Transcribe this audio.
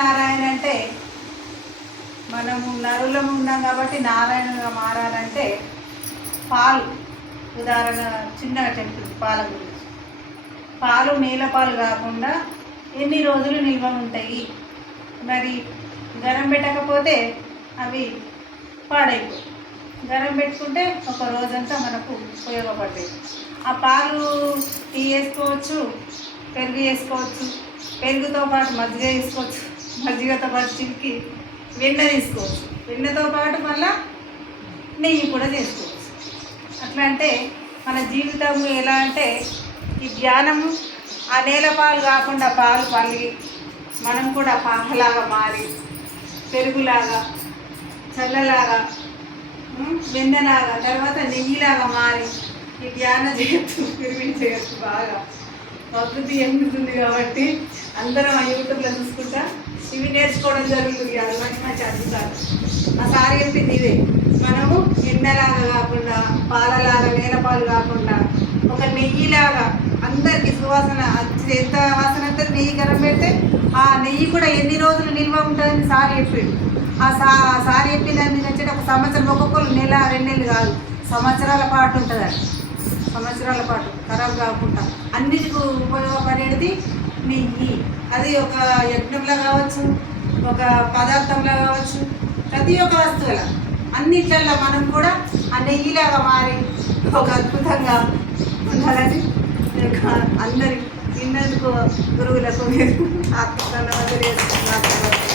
నారాయణ అంటే మనము నరులము ఉన్నాం కాబట్టి నారాయణగా మారాలంటే పాలు, ఉదాహరణ చిన్నగా చెప్తుంది పాల గురించి. పాలు నీళ్ళ పాలు కాకుండా ఎన్ని రోజులు నిల్వ ఉంటాయి, మరి గరం పెట్టకపోతే అవి పాడైపోయి, గరం పెట్టుకుంటే ఒక రోజంతా మనకు ఉపయోగపడతాయి. ఆ పాలు టీ వేసుకోవచ్చు, పెరుగు వేసుకోవచ్చు, పెరుగుతో పాటు మజ్జిగ వేసుకోవచ్చు, మజ్జిగతో పాటు చిలికి వెన్న తీసుకోవచ్చు, వెన్నతో పాటు మళ్ళీ నెయ్యి కూడా చేసుకోవచ్చు. అట్లా అంటే మన జీవితం ఎలా అంటే ఈ ధ్యానము ఆ నేల పాలు కాకుండా పాలు పల్లి మనం కూడా పాలలాగా మారి, పెరుగులాగా, చల్లలాగా, వెన్నలాగా, తర్వాత నెయ్యిలాగా మారి ఈ ధ్యాన చేయొచ్చు, పెరుగుని చేయొచ్చు. బాగా ప్రకృతి ఎన్నుతుంది కాబట్టి అందరం ఆ యూట్యూబ్లో చూసుకుంటా ఇవి నేర్చుకోవడం జరుగుతుంది. అది మంచి మంచి అద్భుతాలు. ఆ సారి చెప్పింది ఇదే, మనము ఎన్నెలాగా కాకుండా, పాలలాగా నేల పాలు కాకుండా ఒక నెయ్యిలాగా అందరికీ సువాసన ఎంత వాసన వస్తుంది. నెయ్యి గరం పెడితే ఆ నెయ్యి కూడా ఎన్ని రోజులు నిల్వ ఉంటుందని సారి చెప్పాడు. ఆ సారి చెప్పిన దాన్ని వచ్చేటి ఒక సంవత్సరం, ఒక్కొక్కరు నెల 2 నెలలు కాదు, సంవత్సరాల పాటు ఉంటుంది. అది సంవత్సరాల పాటు ఖరాబ్ కాకుండా అన్నిటికీ ఉపయోగపడేది నెయ్యి. అది ఒక యజ్ఞంలో కావచ్చు, ఒక పదార్థంలో కావచ్చు, ప్రతి ఒక్క వస్తువుల అన్నిట్లలో మనం కూడా ఆ నెయ్యిలాగా మారి ఒక అద్భుతంగా ఉండాలని అందరి విన్నందుకు గురువులకు ఆత్మకరణ చేస్తున్నారు.